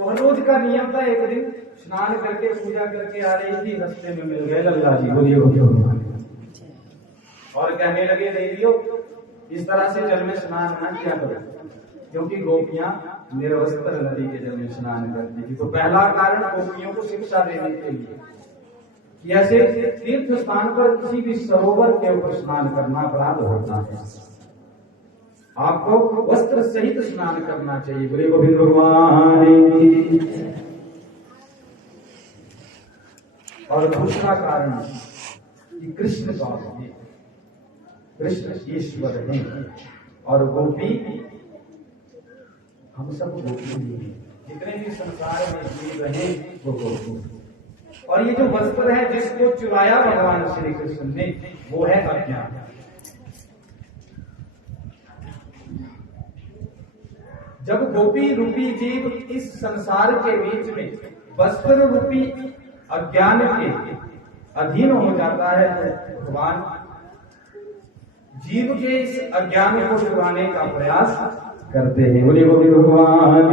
तो रोज का नियम था। एक दिन स्नान करके पूजा करके आ रही थी, रास्ते में मिल गए लल्ला जी, बोलिए और कहने लगे देवियों इस तरह से जल में स्नान न किया करो, क्योंकि गोपियां निर्वस्त्र नदी के जल में स्नान करती थी। तो पहला कारण गोपियों को शिक्षा देने के लिए कि ऐसे तीर्थ स्थान पर किसी भी सरोवर के ऊपर स्नान करना अपराध होता है, आपको वस्त्र सहित स्नान करना चाहिए। बोले गोविंद भगवान की। और दूसरा कारण कि कृष्ण बाप है, कृष्ण ईश्वर है और गोपी हम सब गोपी हैं, जितने भी संसार में जीव रहे वो गोपी। और ये जो वस्त्र है जिसको चुराया भगवान श्री कृष्ण ने, वो है अज्ञान। जब गोपी रूपी जीव इस संसार के बीच में वस्त्र रूपी अज्ञान के अधीन हो जाता है, तो भगवान जीव के इस अज्ञान को छुड़ाने का प्रयास करते हैं। बोलिए गोविंद भगवान।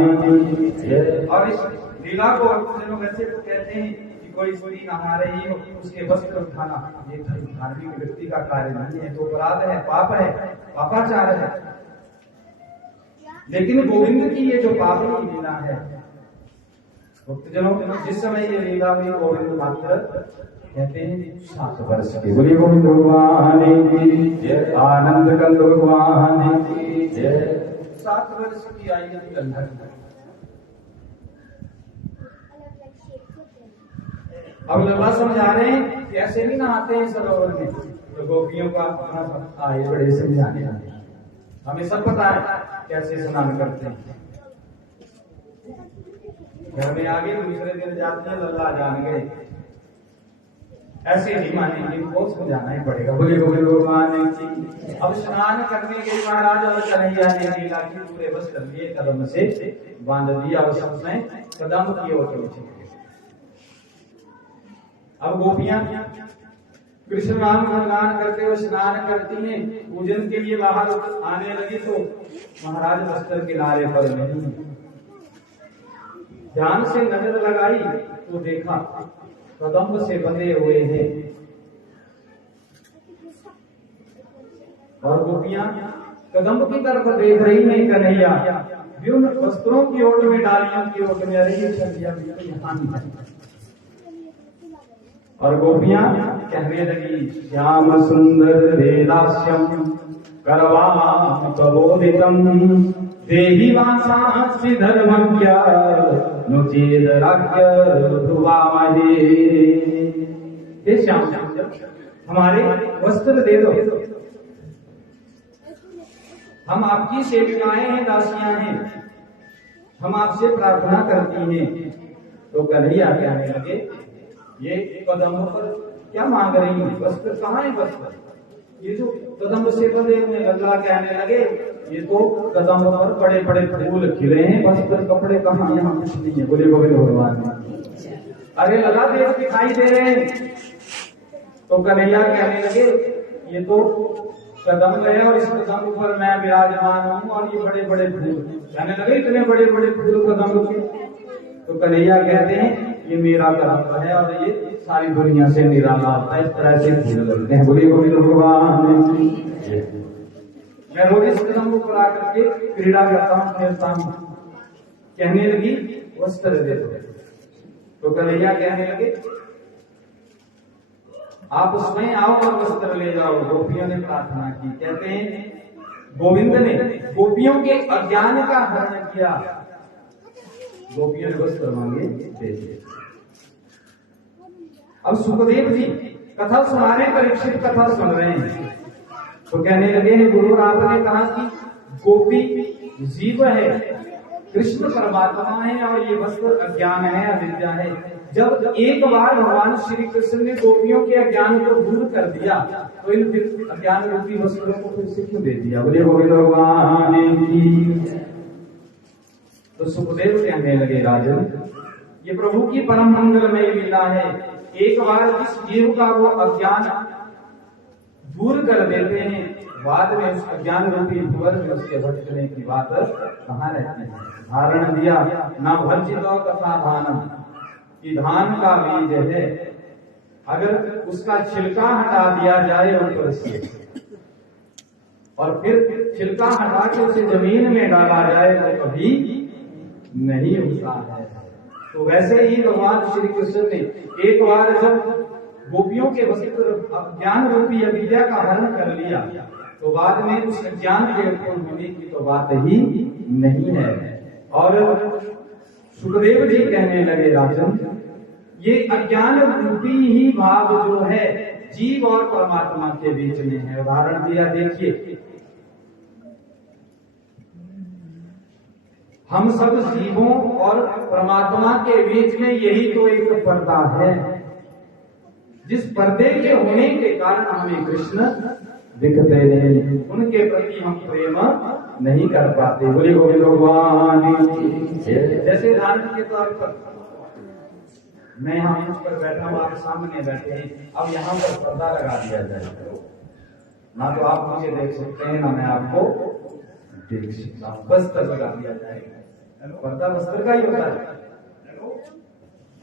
और इस लीला को लोग ऐसे तो कहते हैं कि कोई स्त्री नहा रही हो उसके वस्त्र उठाना, ये धार्मिक व्यक्ति का कार्य नहीं है, तो अपराध है, पाप है, पापाचार है। लेकिन गोविंद की ये जो पावनी लीला है, भक्तजनों जिस समय ये लीला हुई गोविंद मात्र कहते हैं 7 वर्ष के। बोलिए गोविंद भगवान की जय, आनंद कंद भगवान की जय। 7 वर्ष की आयु की अंदर अब लल्ला समझा रहे हैं कि ऐसे नहीं नहाते हैं सरोवर में, तो गोपियों का आए बड़े समझाने आते हैं। हमें सब पता है कैसे स्नान करते हैं, घर में आगे दूसरे दिन जाते हैं, लल्ला जान गए, ऐसे नहीं मानेंगे, बहुत समझाना ही पड़ेगा। बोले गोविंद भगवान की। अब स्नान करने के महाराज और कन्हैया ने लीला की पूरे वस्त्र लिए कदम से बांध दिया, उसमें कदम की ओर चले। अब गोपियां कृष्ण नाम गुणगान करते हुए स्नान करती हैं, पूजन के लिए बाहर आने लगी तो महाराज वस्त्र किनारे पर नहीं। ध्यान से नजर लगाई तो देखा कदम से बंधे हुए हैं, और गोपियां कदम की तरफ देख रही हैं। कन्हैया भी उन वस्त्रों की ओट में, डालियों की ओट में रही, और गोपियां कहने लगी श्याम सुंदर वेदास्यम करवाम प्रबोधितम देहि वासांसि धर्मज्ञ नुचेद राज्य ध्रुवामहे। हे श्याम सुंदर, हमारे वस्त्र दे दो, हम आपकी सेविकाएं हैं, दासियां हैं, हम आपसे प्रार्थना करती हैं। तो कन्हैया कहने लगे ये कदमों पर क्या मांग रही है, वस्त्र कहाँ है वस्त्र? ये जो कदम से बंधे हुए, लल्ला कहने लगे ये तो कदम पर बड़े बड़े फूल खिले हैं, वस्त्र कपड़े कहाँ, यहाँ कुछ नहीं है। बोले गोविंद भगवान। अरे लल्ला देव दिखाई दे रहे हैं। तो कन्हैया कहने लगे ये तो कदम है और इस कदम पर मैं विराजमान हूँ, और ये बड़े बड़े फूल। कहने लगे इतने बड़े बड़े फूल कदम के। तो कन्हैया कहते हैं ये मेरा कदम है और ये सारी दुनिया से निराला होता है, इस तरह से फूल लगते हैं। बोलिए गोविंद भगवान। मैं रोज इस कदम पर आकर के क्रीड़ा करता हूँ, खेलता हूँ। कहने लगी वस्त्र दे दो। तो कन्हैया कहने लगे आप उसमें आओ और वस्त्र ले जाओ। गोपियों ने प्रार्थना की। कहते हैं गोविंद ने गोपियों के अज्ञान का हरण किया, गोपियों ने वस्त्र मांगे, दे दिए। अब सुखदेव जी कथा सुना रहे, परीक्षित कथा सुन रहे हैं। तो कहने लगे हैं गुरु आपने कहा कि गोपी जीव है, कृष्ण परमात्मा है, और ये वस्त्र अज्ञान है, अविद्या है। जब एक बार भगवान श्री कृष्ण ने गोपियों के अज्ञान को दूर कर दिया, तो इन अज्ञान रूपी वस्त्रों को फिर से क्यों दे दिया? बोलिए गोविंद भगवान की। तो सुखदेव कहने लगे राजन ये प्रभु की परम मंगलमय लीला है। एक बार जिस जीव का वो अज्ञान दूर कर देते हैं, बाद में उस अज्ञान रूपी भूवर में उसके भटकने की बात कहाँ रहती है। धारण दिया ना भंजितो कथा धानम, कि धान का बीज है, अगर उसका छिलका हटा दिया जाए ऊपर से और फिर छिलका हटा के उसे जमीन में डाला जाए तो कभी नहीं होता है। तो वैसे ही भगवान श्री कृष्ण ने एक बार जब गोपियों के वस्त्र अज्ञान रूपी अविद्या का हरण कर लिया तो बाद में उस अज्ञान के उत्पन्न होने की तो बात ही नहीं है। और सुखदेव जी कहने लगे राजन, ये अज्ञान रूपी ही भाव जो है जीव और परमात्मा के बीच में है। उदाहरण दिया, देखिए हम सब जीवों और परमात्मा के बीच में यही तो एक पर्दा है, जिस पर्दे के होने के कारण हमें कृष्ण दिखते नहीं, उनके प्रति हम प्रेम नहीं कर पाते। बोले गोविंद भगवान। जैसे उदाहरण के तौर पर मैं यहाँ मंच पर बैठा हूँ, आप सामने बैठे हैं, अब यहाँ पर पर्दा लगा दिया जाए, ना तो आप मुझे देख सकते हैं ना मैं आपको देख सकता हूँ, वस्त्र लगा दिया जाएगा, पर्दा वस्त्र का ही होता है।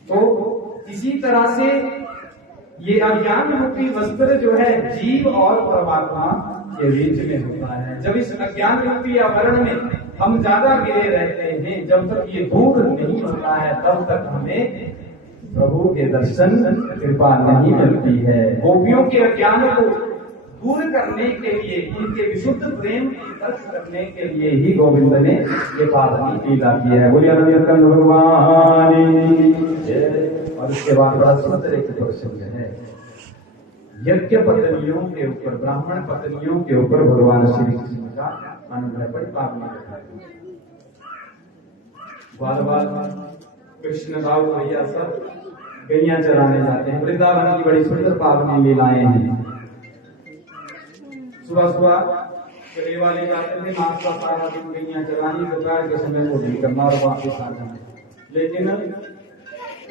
तो इसी तरह से ये अज्ञान रूपी वस्त्र जो है जीव और परमात्मा के बीच में होता है। जब इस अज्ञान रूपी आवरण में हम ज्यादा गिरे रहते हैं, जब तक ये दूर नहीं होता है तब तक हमें प्रभु के दर्शन कृपा नहीं मिलती है। गोपियों के अज्ञान को दूर करने के लिए, उनके विशुद्ध प्रेम की दर्श करने के लिए ही गोविंद ने ये पावनी लीला की है। बोलिए भगवान। और उसके बाद बड़ा सुंदर एक प्रसंग है, यज्ञ पत्नियों के ऊपर, ब्राह्मण पत्नियों के ऊपर भगवान श्री कृष्ण का अनुग्रह बड़ी पावनी है। बाल बाल कृष्ण बाबू भैया सब गैया चराने जाते हैं। वृंदावन की बड़ी सुंदर पावनी लीलाएं हैं। सुबह सुबह चले वाले जाते थे, नाश्ता सारा दिन गैया चरानी, दोपहर के समय को भी करना और वापस आ जाना। लेकिन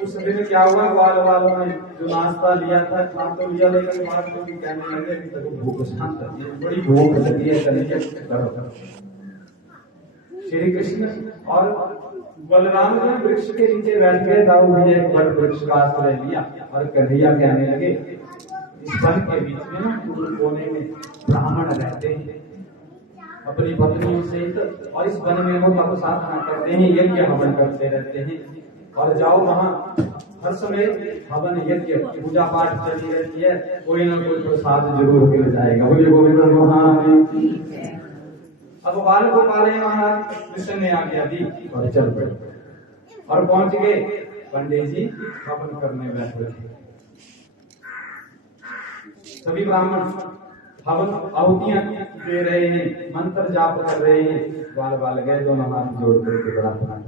उस दिन क्या हुआ, बाल वालों ने जो नाश्ता लिया था खा तो लिया, लेकिन बाद में भी कहने लगे अभी तक भूख शांत है, बड़ी भूख लगी है, चलिए करो। श्री कृष्ण और बलराम ने वृक्ष के नीचे बैठ गए, दाऊ भैया एक वट वृक्ष का आश्रय लिया और कन्हैया कहने लगे, इस वन के बीच में ना दूर कोने में ब्राह्मण रहते हैं अपनी पत्नियों सहित, और इस वन में वो तप साधना करते हैं, यज्ञ हवन करते रहते हैं, और जाओ वहाँ हर समय हवन यज्ञ पूजा पाठ चली रहती है, कोई ना कोई प्रसाद जरूर मिल जाएगा। बोलिए गोविंद भगवान। अब बाल गोपाल महाराज कृष्ण ने आज्ञा दी और चल पड़े और पहुंच गए। पंडित जी हवन करने बैठे थे, सभी ब्राह्मण हवन आहुतियां दे रहे हैं, मंत्र जाप कर रहे हैं। बाल बाल गए, दोनों हाथ जोड़ करके प्रार्थना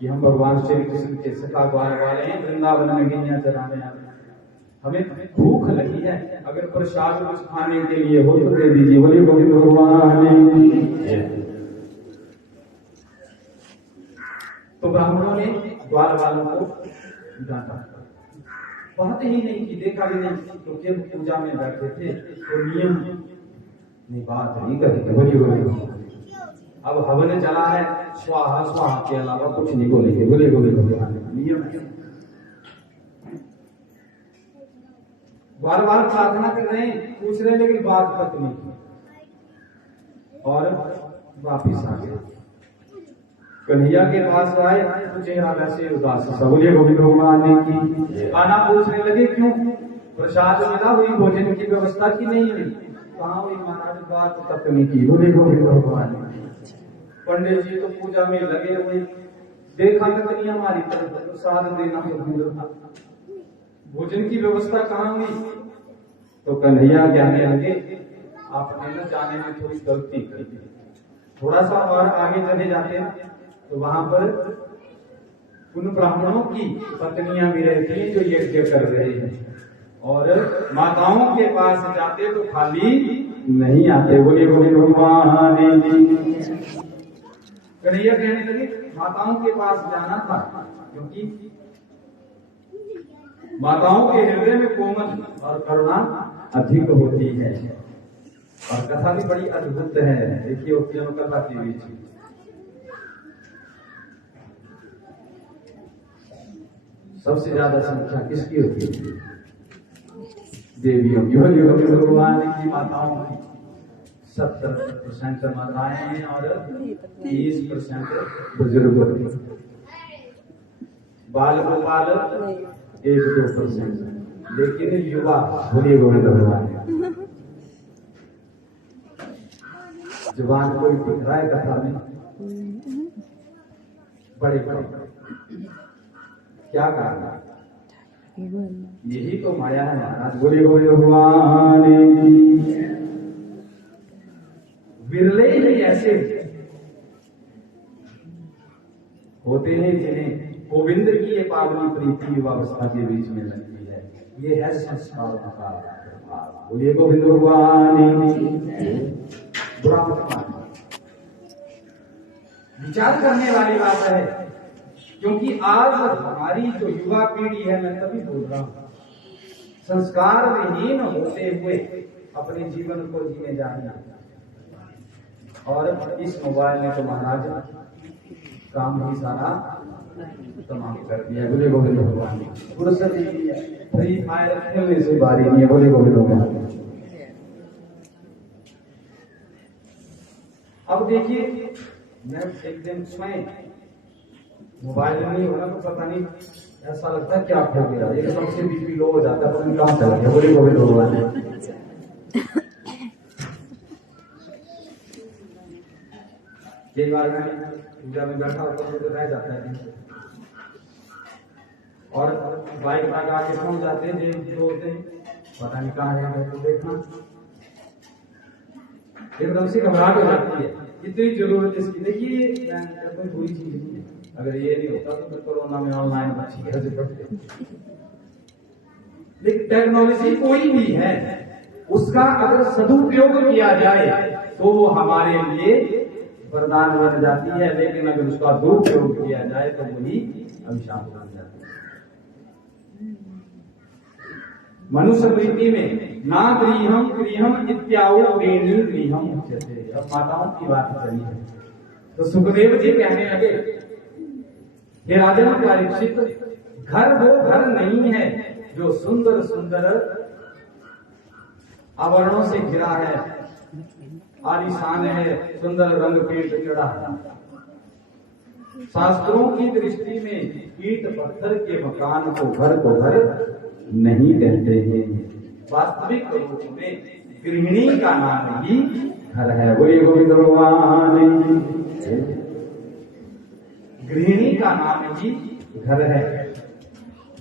कि हम भगवान श्री कृष्ण के सखा बाल वाले हैं, वृंदावन में गैया चराने आए, हमें भूख लगी है, अगर प्रसाद कुछ खाने के लिए हो तो दे दीजिए। बोलिए गोविंद भगवान। तो ब्राह्मणों ने द्वार वालों को डांटा, बात ही नहीं की, देखा भी नहीं, क्योंकि पूजा में बैठे थे तो नियम नहीं, बात नहीं करेंगे। बोलिए गोविंद। अब हवन चला है, स्वाहा स्वाहा के अलावा कुछ नहीं बोलेंगे। बोलिए गोविंद भगवान। नियम बार बार प्रार्थना कर रहे हैं, पूछ रहे हैं, लेकिन बात तक नहीं की और वापिस आ गए। कन्हैया के पास आए तो चेहरा वैसे उदास सा। बोलिए गोविंद भगवान की। खाना पूछने लगे, क्यों प्रसाद मिला, हुई भोजन की व्यवस्था की नहीं मिली, कहाँ हुई महाराज, बात तक नहीं की। बोलिए गोविंद भगवान। पंडित जी तो पूजा में लगे हुए, देखा तक नहीं हमारी तरफ, प्रसाद देना तो दूर था, भोजन की व्यवस्था कहाँ हुई। तो कन्हैया कहने लगे, आपने न जाने में थोड़ी गलती कर दी, थोड़ा सा और आगे चले जाते तो वहां पर उन ब्राह्मणों की पत्नियां भी रहती हैं जो यज्ञ कर रहे हैं, और माताओं के पास जाते तो खाली नहीं आते। बोलिए गोविंद भगवान। कन्हैया कहने लगे, माताओं के पास जाना था, क्योंकि माताओं के हृदय में कोमल और करुणा अधिक होती है। और कथा भी बड़ी अद्भुत है। देखिए उत्तम कथा के बीच सबसे ज्यादा संख्या किसकी होती है? देवियों की। भगवान की माताओं की 70% माताएं हैं और 30% बुजुर्ग होते हैं। बाल गोपाल 1-2%, लेकिन युवा भोले गोविंद भगवान जुबान कोई दिख रहा है कथा में बड़े बड़े, क्या कारण है? यही तो माया है महाराज। बोले गोविंद भगवान विरले ही ऐसे होते हैं जिन्हें गोविंद की ये पावनी प्रीति युवावस्था के बीच में लगती है। ये है संस्कारों का प्रभाव। बोलिए गोविंद भगवान। बुरा मत मानिए, विचार करने वाली बात है, क्योंकि आज हमारी जो युवा पीढ़ी है, मैं तभी बोल रहा हूं, संस्कार विहीन होते हुए अपने जीवन को जीने जाना। और इस मोबाइल ने तो महाराज काम ही सारा तमाम कर दिया। बोले गोविंद भगवान। फुर्सत फ्री फायर खेलने से बारी नहीं है। बोले गोविंद भगवान। अब देखिए, मैं एक दिन स्वयं मोबाइल नहीं होना तो पता नहीं ऐसा लगता है क्या हो गया, एकदम से बीपी लो हो जाता है, पता नहीं कहां चला गया। बोले गोविंद भगवान। कई बार मैं पूजा में बैठा होता हूँ तो रह जाता है, और बाइक लगा के पहुंच जाते हैं, होते हैं पता नहीं कहाँ है, तो देखना एकदम से घबराहट हो जाती है। इतनी जरूरत इसकी। देखिए कोई बुरी चीज नहीं है, अगर ये नहीं होता तो कोरोना में ऑनलाइन बच्चे घर से पढ़ते। लेकिन टेक्नोलॉजी कोई भी है, उसका अगर सदुपयोग किया जाए तो वो हमारे लिए वरदान बन जाती है, लेकिन अगर उसका दुरुपयोग किया जाए तो वही अभिशाप बन जाती है। मनुष्य वृत्ति में ना गृहम गृहम इत्यादि प्रेणी गृहम उच्यते। अब माताओं की बात चली है तो सुखदेव जी कहने लगे, हे राजन परीक्षित, घर वो घर नहीं है जो सुंदर सुंदर आवरणों से घिरा है, आलीशान है, सुंदर रंग पेंट चढ़ा है। शास्त्रों की दृष्टि में ईंट पत्थर के मकान को घर नहीं कहते हैं। वास्तविक रूप में गृहिणी का नाम ही घर है। बोलिए गोविंद भगवान। गृहिणी का नाम ही घर है।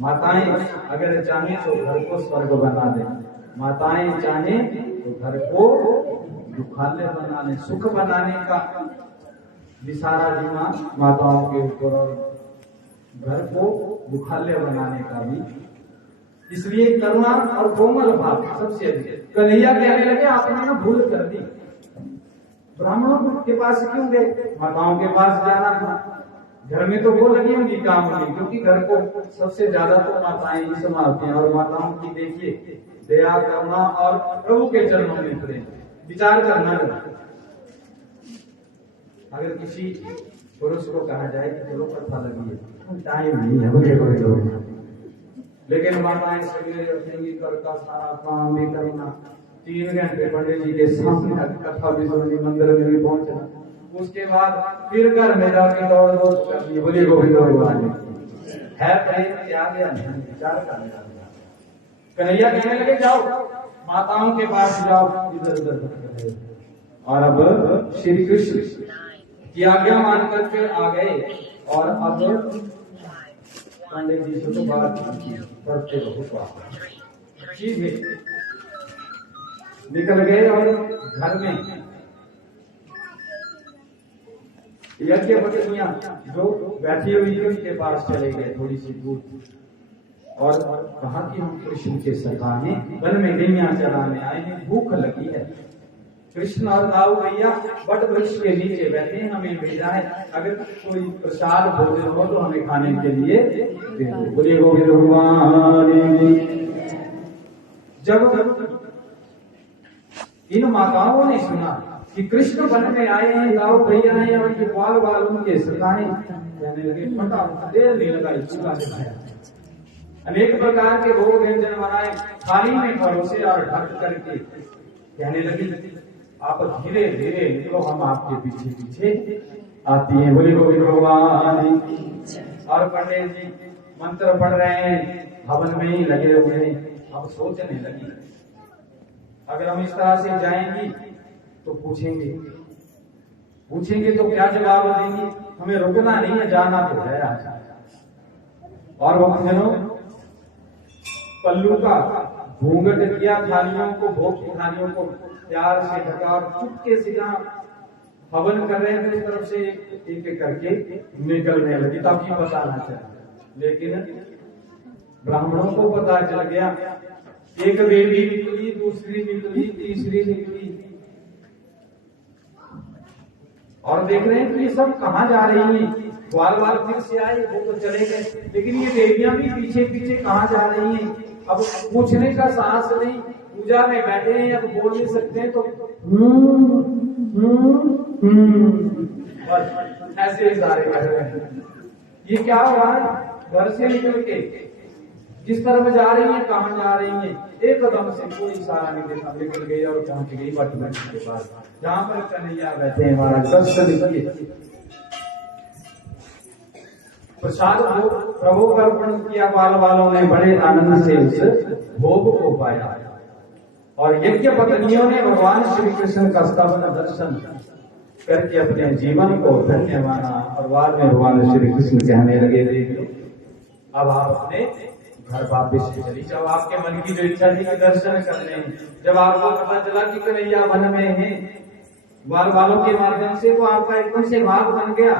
माताएं अगर चाहें तो घर को स्वर्ग बना दें, माताएं चाहें तो घर को दुखालय बनाने, सुख बनाने का विसारा जिम्मा माताओं के ऊपर, और घर को दुखालय बनाने का भी। इसलिए करुणा और कोमल भाव सबसे अधिक। कन्हैया कहने लगे, आपने ना भूल कर दी, ब्राह्मणों के पास क्यों गए, माताओं के पास जाना था। घर में तो वो लगी होंगी काम में, क्योंकि घर को सबसे ज्यादा तो माताएं ही संभालती हैं। और माताओं की देखिए दया, करुणा और प्रभु के चरणों में प्रेम। विचार करना, अगर किसी पुरुष को कहा जाए कि चलो कथा लगी है, टाइम नहीं है, मुझे कोई लोग, लेकिन माताएं सवेरे उठेंगी, घर का सारा काम भी करना, 3 घंटे पंडित जी के सामने कथा भी सुननी, मंदिर में भी पहुंचना, उसके बाद फिर घर में जाकर दौड़ दौड़ करनी। बोलिए गोविंद भगवान। है प्रेम त्याग या नहीं, विचार करना। कन्हैया कहने लगे, जाओ माताओं के पास जाओ, इधर उधर। और अब श्री कृष्ण की आज्ञा मान करके आ गए, और अब पंडित जी से तो बात करते बहुत चीज निकल गए, और घर में यज्ञ पत्नियां जो बैठी हुई थी उनके पास चले गए थोड़ी सी दूर, और कहा कि हम कृष्ण के सखा हैं, वन में गैया चराने आए हैं, भूख लगी है। कृष्ण और आओ भैया बट वृक्ष के नीचे बैठे हैं, हमें भेजा है, अगर कोई प्रसाद भोजन हो तो हमें खाने के लिए दे दो। बोलिए गोविंद भगवान। जब इन माताओं ने सुना कि कृष्ण वन में आए हैं, दाऊ भैया हैं, और ये बाल बाल उनके सताए। कहने लगे फटा देर नहीं लगाई, चूल्हा जलाया, अनेक प्रकार के भोग व्यंजन बनाए, थाली में परोसे और ढक करके कहने लगी आप धीरे धीरे निकलो, हम आपके पीछे पीछे आती हैं। बोले गोविंद भगवान। और पंडित जी मंत्र पढ़ रहे हैं, हवन में ही लगे हुए हैं। अब सोचने लगी अगर हम इस तरह से जाएंगी तो पूछेंगे तो क्या जवाब देंगे, हमें रुकना नहीं है, जाना तो है आज। और भक्तजनों पल्लू का घूंघट किया, थालियों को, भोग की थालियों को प्यार से ढका, चुपके से जहाँ हवन कर रहे थे उस तरफ से एक एक करके निकलने लगी ताकि पता ना चले। लेकिन ब्राह्मणों को पता चल गया, एक बेबी निकली, दूसरी निकली, तीसरी निकली, और देख रहे हैं कि ये सब कहाँ जा रही हैं। बार बार फिर से आए, वो तो चले गए, लेकिन ये देवियां भी पीछे पीछे कहाँ जा रही हैं। अब पूछने का साहस नहीं, पूजा में बैठे हैं, अब बोल नहीं सकते हैं, तो बस ऐसे इशारे कर रहे हैं। ये क्या हुआ, घर से निकल के जिस तरफ जा रही है, कहाँ जा रही है, एक कदम से कोई इशारा नहीं देता, निकल गई और पहुंच गई बटमन के पास, जहाँ पर कन्हैया बैठे हैं। हमारा दर्शन देखिए, प्रसाद प्रभु को अर्पण किया, बाल बालों ने बड़े आनंद से उस भोग को पाया, और यज्ञ पत्नियों ने भगवान श्री कृष्ण का स्तवन दर्शन करके अपने जीवन को धन्य माना। और बाद में भगवान श्री कृष्ण कहने लगे, देख लो अब आप अपने घर वापिस चली जाओ, आपके मन की जो इच्छा थी कि दर्शन करने, जब आपको पता चला कि कन्हैया वन में है, बाल बालों के माध्यम से, तो आपका एकदम से भाग बन गया।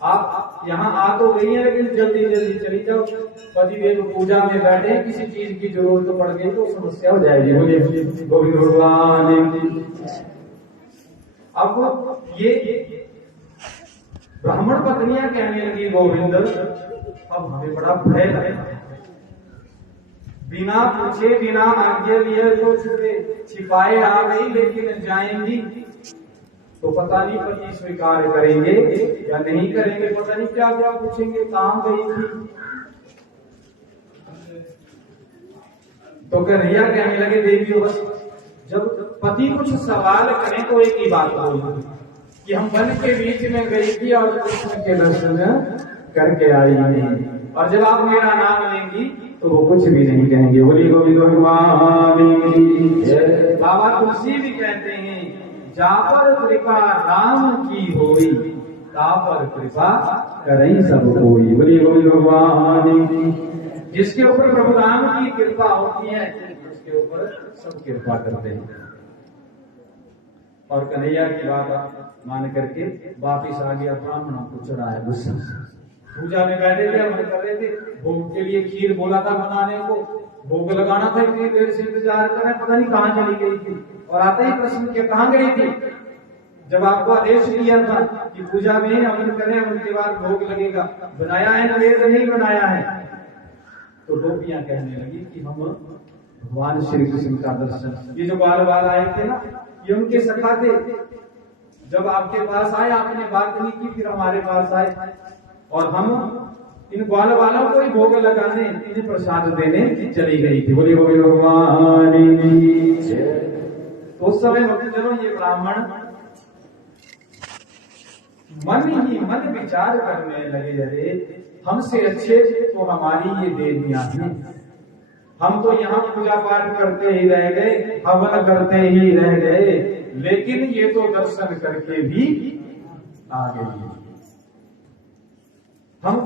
आप यहाँ आ तो गई है, लेकिन जल्दी जल्दी चली जाओ, पतिदेव पूजा में बैठे, किसी चीज की जरूरत पड़ गई तो समस्या हो जाएगी। बोलिए गोविंद भगवान की। अब ये ब्राह्मण पत्नियां कहने लगी, गोविंद अब हमें बड़ा भय लगा, बिना पूछे बिना आज्ञा लिए तो छिपाए आ गई, लेकिन जाएंगी तो पता नहीं पति स्वीकार करेंगे या नहीं करेंगे, पता नहीं क्या क्या पूछेंगे, कहाँ गई थी। तो कन्हैया कहने लगे, देवी बस जब पति कुछ सवाल करें तो एक ही बात बोली कि हम वन के बीच में गई थी और कृष्ण के दर्शन करके आई हैं, और जब आप मेरा नाम लेंगी तो वो कुछ भी नहीं कहेंगे। बोलिए गोविंद भगवान। बाबा तुलसी भी कहते हैं, जा पर कृपा राम की होई, ता पर कृपा करई सब कोई। बोलिए गोविंद भगवान। जिसके ऊपर प्रभु राम की कृपा होती है उसके ऊपर सब कृपा करते हैं। और कन्हैया की बात मान करके वापिस आ गया, ब्राह्मणों को चढ़ाया गुस्सा। पूजा में बैठे थे, हम कर रहे थे, भोग के लिए खीर बोला था बनाने को, भोग लगाना था, इतनी देर से इंतजार कर रहे, पता नहीं कहाँ चली गई थी। और आते ही प्रश्न किया, कहाँ गई थी, जब आपको आदेश दिया था कि पूजा में हवन करें, उनके बाद भोग लगेगा, बनाया है नैवेद्य नहीं बनाया है। तो गोपियां कहने लगी कि हम भगवान श्री कृष्ण का दर्शन, ये जो बाल बाल आए थे ना, ये उनके सखा थे, जब आपके पास आए आपने बात नहीं की, फिर हमारे पास आए और हम इन ग्वाल वालों को ही भोग लगाने, इन्हें प्रसाद देने चली गई थी। बोलिए गोविंद भगवान। तो उस समय भक्तजनों ये ब्राह्मण मन ही मन विचार करने लगे, अरे हमसे अच्छे तो हमारी ये देवियां हैं, हम तो यहाँ पूजा पाठ करते ही रह गए, हवन करते ही रह गए, लेकिन ये तो दर्शन करके भी आ गई। हम